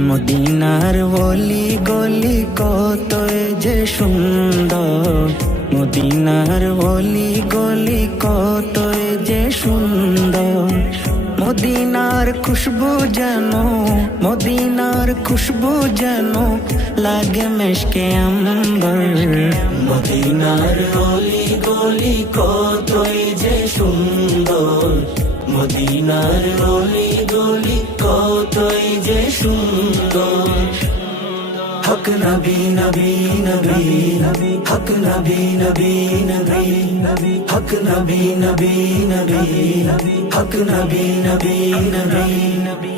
মদিনার গলি গলি কতই যে সুন্দর, মদিনার গলি গলি কতই যে সুন্দর। মদিনার খুশবু যেন, মদিনার খুশবু যেন লাগে মেশকে আম্বর। মদিনার গলি গলি কতই যে সুন্দর, মদিনার গলি গলি কতই যে সুন্দর। হক নবী নবী নবী, হক নবী নবী নবী, হক নবী নবী নবী, হক নবী নবী নবী।